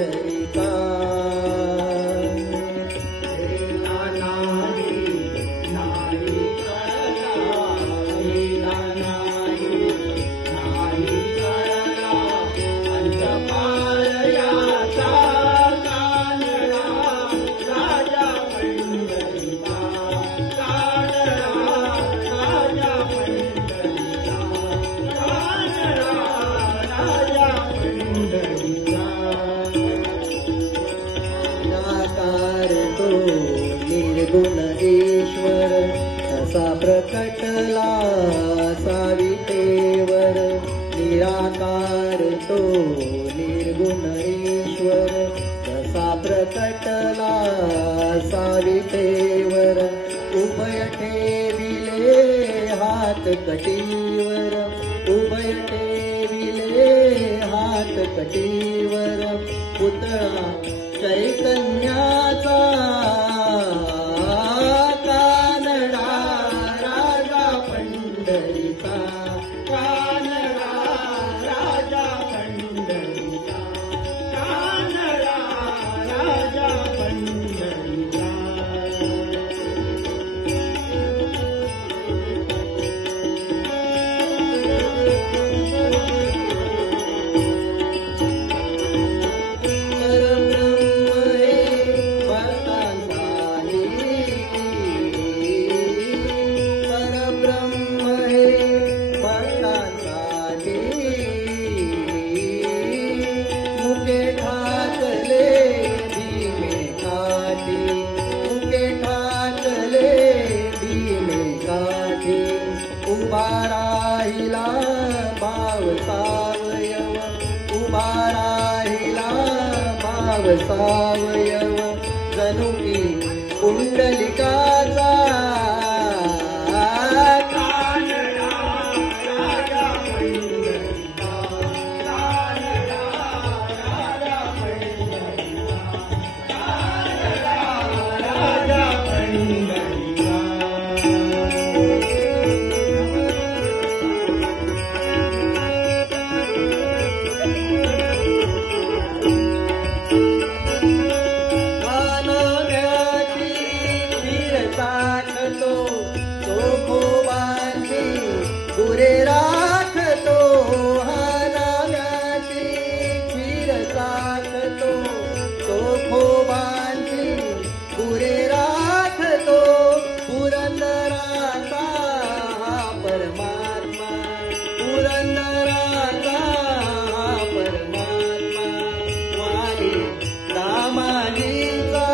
पंढरीचा निर्गुण ईश्वर तसा प्रकटला सावितेवर निराकार तो निर्गुण ईश्वर तसा प्रकटला सावितेवर उभय ठेविले हात कटीवर उभय ठेविले हात कटीवर पुतळा चैतन्याचा उभा राहिला भाव सावयव उभा राहिला भाव सावयव जणू की कुंडलिकाचा गुरे राखतो हानाव्याची खीर साखतो तो खोबांची गुरे राखतो पुरंदराचा हा परमात्मा पुरंदराचा हा परमात्मा वाली दामाजीचा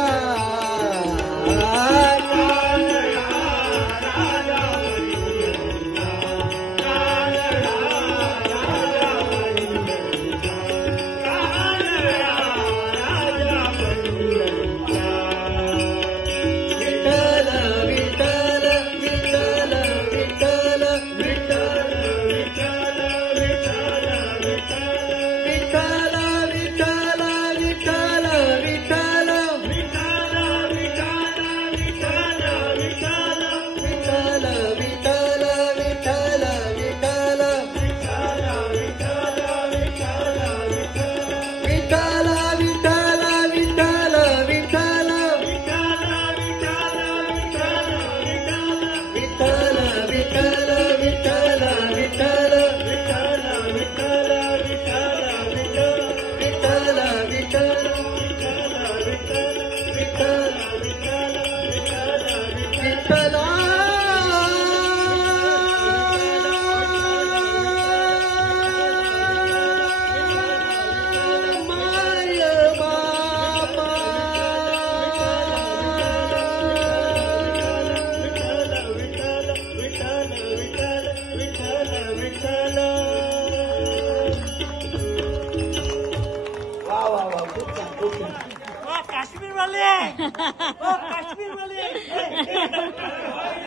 काश्मीर वाले